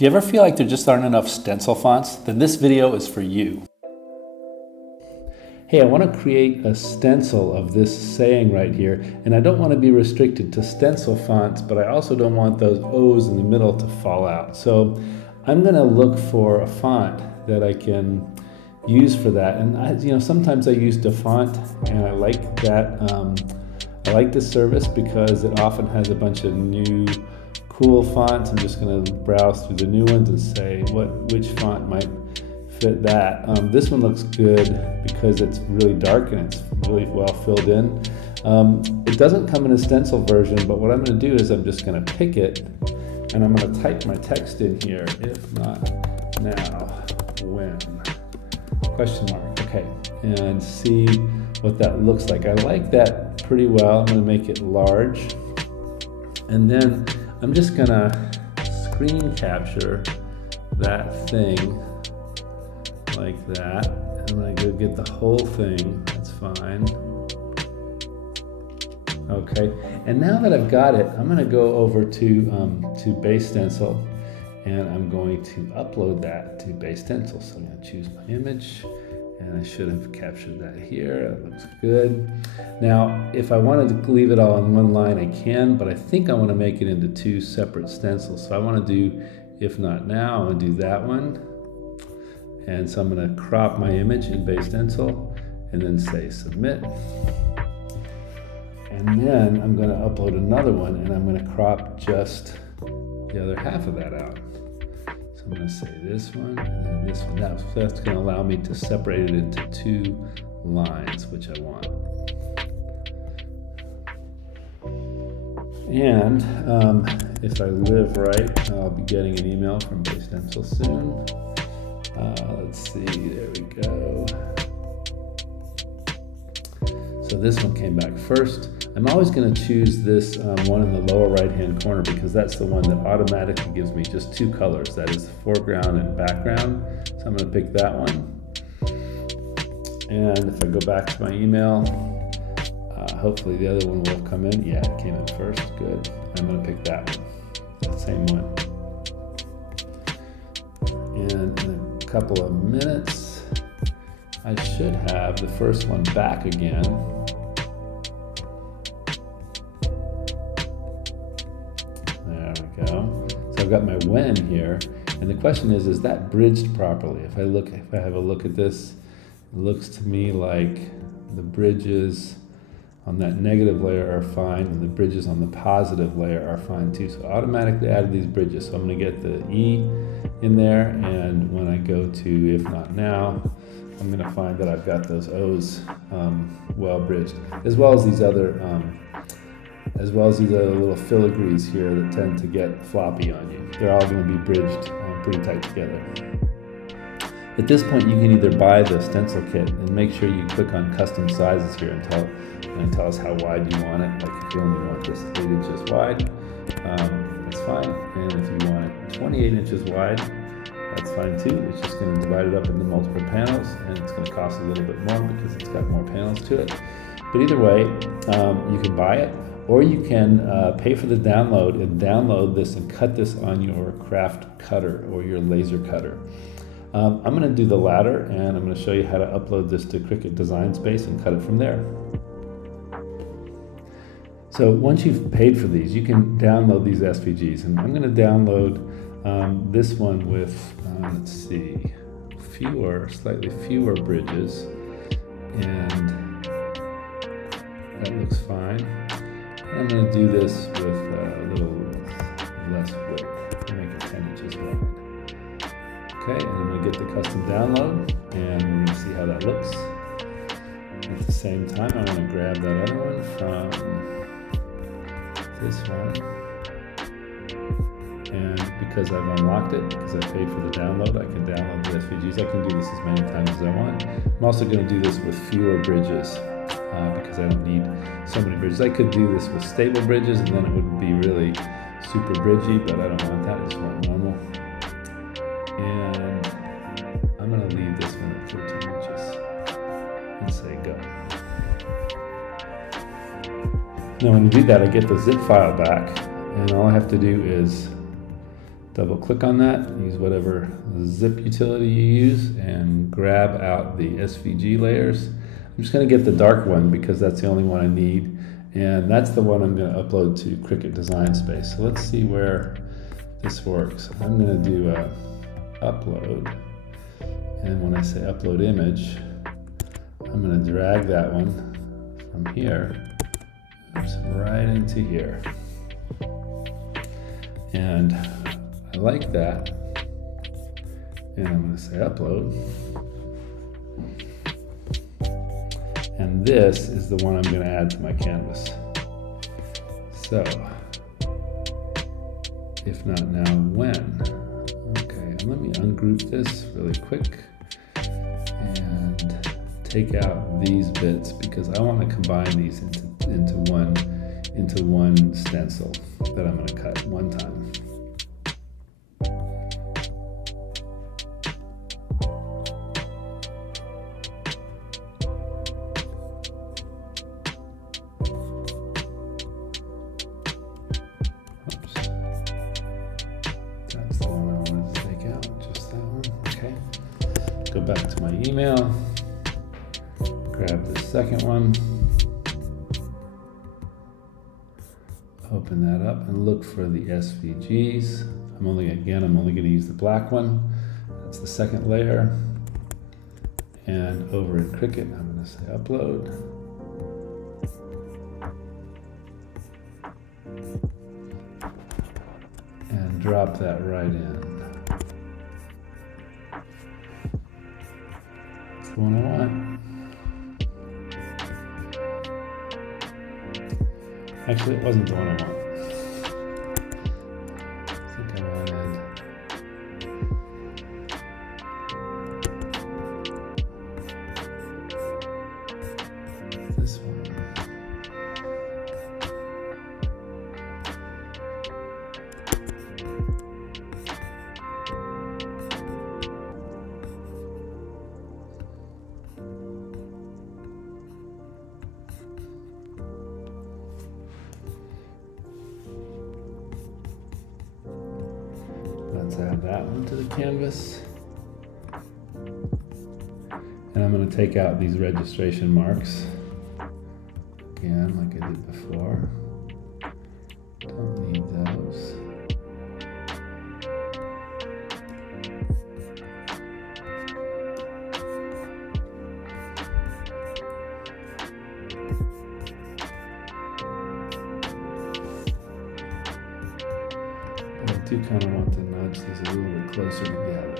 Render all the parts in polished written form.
Do you ever feel like there just aren't enough stencil fonts? Then this video is for you. Hey, I want to create a stencil of this saying right here, and I don't want to be restricted to stencil fonts, but I also don't want those O's in the middle to fall out. So I'm going to look for a font that I can use for that. And sometimes I use DaFont, and I like that. I like this service because it often has a bunch of new cool fonts. I'm just going to browse through the new ones and say which font might fit that. This one looks good because it's really dark and it's really well filled in. It doesn't come in a stencil version, but what I'm going to do is I'm just going to pick it and I'm going to type my text in here. If not now, when? Question mark. Okay, and see what that looks like. I like that pretty well. I'm going to make it large, and then I'm just going to screen capture that thing like that. I'm going to go get the whole thing. That's fine. Okay, and now that I've got it, I'm going to go over to Base Stencil, and I'm going to upload that to Base Stencil. So I'm going to choose my image, and I should have captured that here. That looks good. Now, if I wanted to leave it all in one line, I can, but I think I want to make it into two separate stencils. So I want to do, if not now, I'm going to do that one. And so I'm going to crop my image in Base Stencil and then say submit. And then I'm going to upload another one, and I'm going to crop just the other half of that out. So I'm going to say this one and then this one. That's going to allow me to separate it into two lines, which I want. And if I live right, I'll be getting an email from Base Stencil soon. Let's see, there we go. So this one came back first. I'm always going to choose this one in the lower right hand corner because that's the one that automatically gives me just two colors. That is foreground and background. So I'm going to pick that one. And if I go back to my email, hopefully the other one will come in. Yeah, it came in first. Good. I'm going to pick that one. Same one. And in a couple of minutes, I should have the first one back again. There we go. So I've got my when here, and the question is that bridged properly? If I have a look at this, it looks to me like the bridges on that negative layer are fine, and the bridges on the positive layer are fine too. So I automatically added these bridges. So I'm going to get the E in there, and when I go to if not now, I'm going to find that I've got those O's well bridged, as well as these other little filigrees here that tend to get floppy on you. They're all going to be bridged pretty tight together. At this point, you can either buy the stencil kit and make sure you click on custom sizes here and tell us how wide you want it. Like if you only want this 8 inches wide, that's fine. And if you want it 28 inches wide, that's fine too. It's just going to divide it up into multiple panels, and it's going to cost a little bit more because it's got more panels to it. But either way, you can buy it, or you can pay for the download and download this and cut this on your craft cutter or your laser cutter. I'm going to do the latter, and I'm going to show you how to upload this to Cricut Design Space and cut it from there. So once you've paid for these, you can download these SVGs, and I'm going to download this one with, let's see, slightly fewer bridges, and that looks fine. I'm going to do this with a little less width, make it 10 inches wide. Okay, and I'm going to get the custom download, and we're going to see how that looks. At the same time, I'm going to grab that other one from this one. And because I've unlocked it, because I paid for the download, I can download the SVGs. I can do this as many times as I want. I'm also going to do this with fewer bridges because I don't need so many bridges. I could do this with stable bridges, and then it would be really super bridgy, but I don't want that. I just want normal. And I'm going to leave this one at 13 inches and say go. Now when you do that, I get the zip file back, and all I have to do is Double click on that, use whatever zip utility you use, and grab out the SVG layers. I'm just going to get the dark one because that's the only one I need, and that's the one I'm going to upload to Cricut Design Space. So let's see where this works. I'm going to do a upload, and when I say upload image, I'm going to drag that one from here, oops, right into here. And I like that. And I'm going to say upload. And this is the one I'm going to add to my canvas. So, if not now, when? Okay, and let me ungroup this really quick and take out these bits because I want to combine these into one stencil that I'm going to cut one time. Go back to my email, grab the second one, open that up and look for the SVGs. I'm only going to use the black one. That's the second layer. And over in Cricut, I'm going to say upload. And drop that right in. That's the one I want. Actually, it wasn't the one I want. I think I wanted this one. Let's add that one to the canvas. And I'm going to take out these registration marks. Again, like I did before. Don't need those. I do kind of want to nudge these a little bit closer together.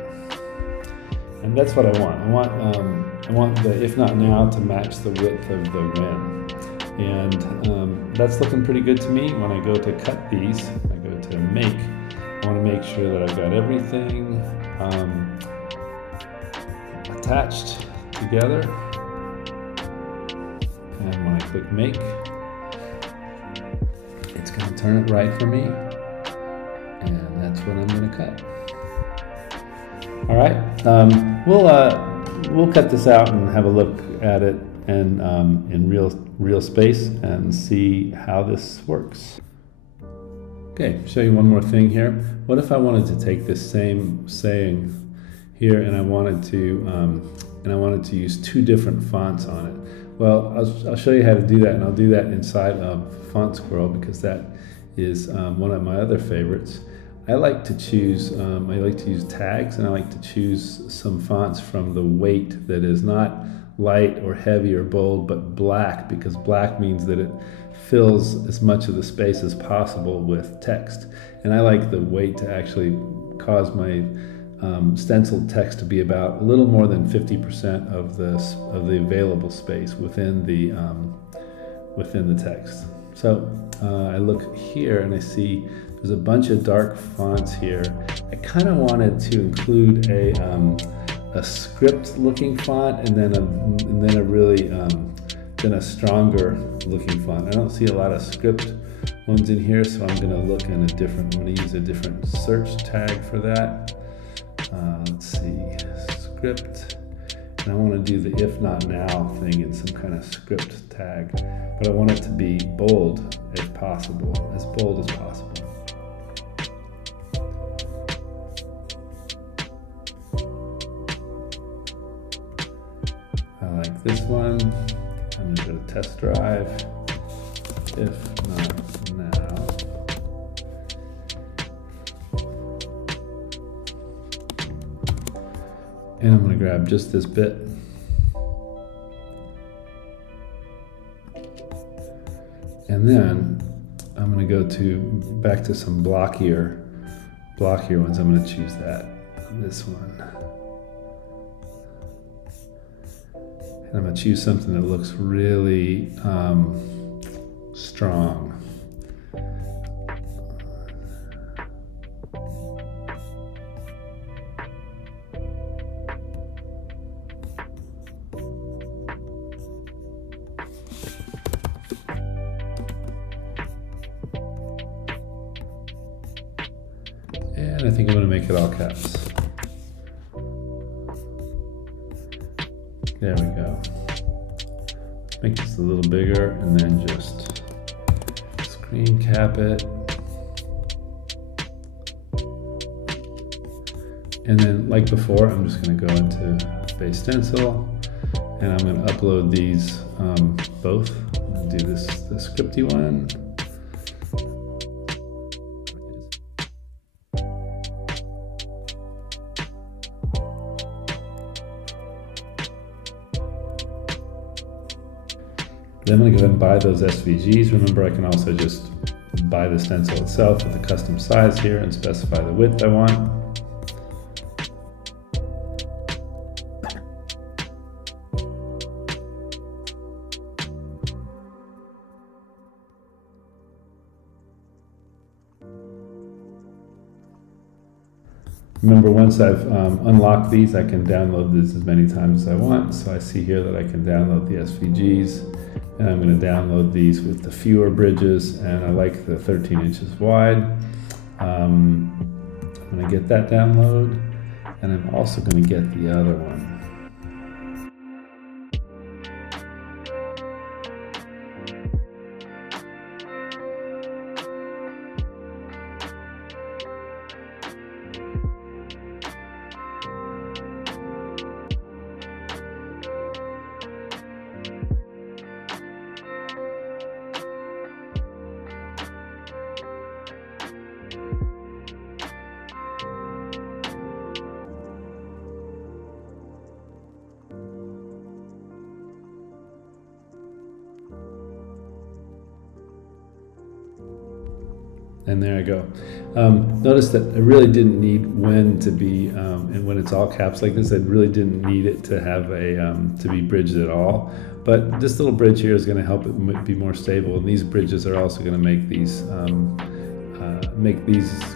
And that's what I want. I want the if not now to match the width of the when. And that's looking pretty good to me. When I go to cut these, I go to make. I want to make sure that I've got everything attached together. And when I click make, it's going to turn it right for me. And that's what I'm going to cut. All right, we'll cut this out and have a look at it and in real space and see how this works. Okay, show you one more thing here. What if I wanted to take this same saying here and I wanted to use two different fonts on it? Well, I'll show you how to do that, and I'll do that inside of Font Squirrel because that is one of my other favorites. I like to use tags, and I like to choose some fonts from the weight that is not light or heavy or bold, but black, because black means that it fills as much of the space as possible with text. And I like the weight to actually cause my stenciled text to be about a little more than 50% of the available space within the text. So I look here and I see there's a bunch of dark fonts here. I kind of wanted to include a script looking font and then a stronger looking font. I don't see a lot of script ones in here, so I'm going to look in I'm going to use a different search tag for that. Let's see, script. And I want to do the if not now thing in some kind of script tag, but I want it to be bold if possible, as bold as possible. like this one. I'm gonna go to test drive, if not now. And I'm gonna grab just this bit. And then I'm gonna go back to some blockier ones. I'm gonna choose this one. And I'm gonna choose something that looks really strong. And I think I'm going to make it all caps. There we go. Make this a little bigger and then just screen cap it. And then like before, I'm just going to go into base stencil and I'm going to upload these both. I'm going to do the scripty one. Then I'm going to go ahead and buy those SVGs. Remember, I can also just buy the stencil itself with the custom size here and specify the width I want. Remember, once I've unlocked these, I can download this as many times as I want. So I see here that I can download the SVGs. And I'm going to download these with the fewer bridges, and I like the 13 inches wide. I'm going to get that download, and I'm also going to get the other one. And there I go. Notice that I really didn't need when to be, and when it's all caps like this, I really didn't need it to have a, to be bridged at all. But this little bridge here is going to help it be more stable. And these bridges are also going to make these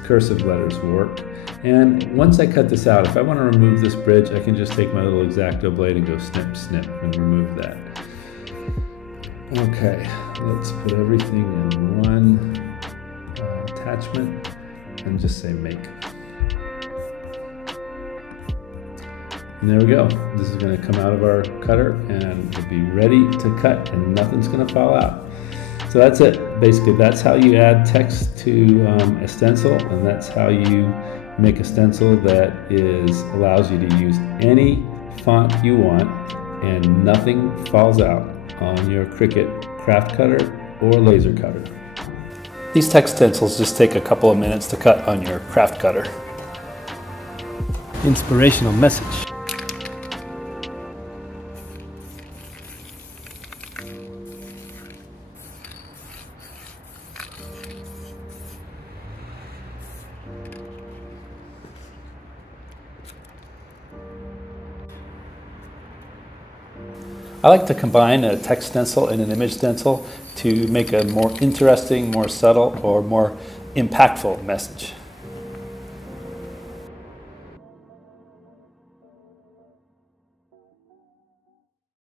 cursive letters work. And once I cut this out, if I want to remove this bridge, I can just take my little X-Acto blade and go snip, snip, and remove that. Okay, let's put everything in one attachment and just say make. And there we go. This is going to come out of our cutter and it'll be ready to cut and nothing's going to fall out. So that's it. Basically, that's how you add text to a stencil, and that's how you make a stencil that allows you to use any font you want and nothing falls out on your Cricut craft cutter or laser cutter. These text stencils just take a couple of minutes to cut on your craft cutter. Inspirational message. I like to combine a text stencil and an image stencil to make a more interesting, more subtle, or more impactful message.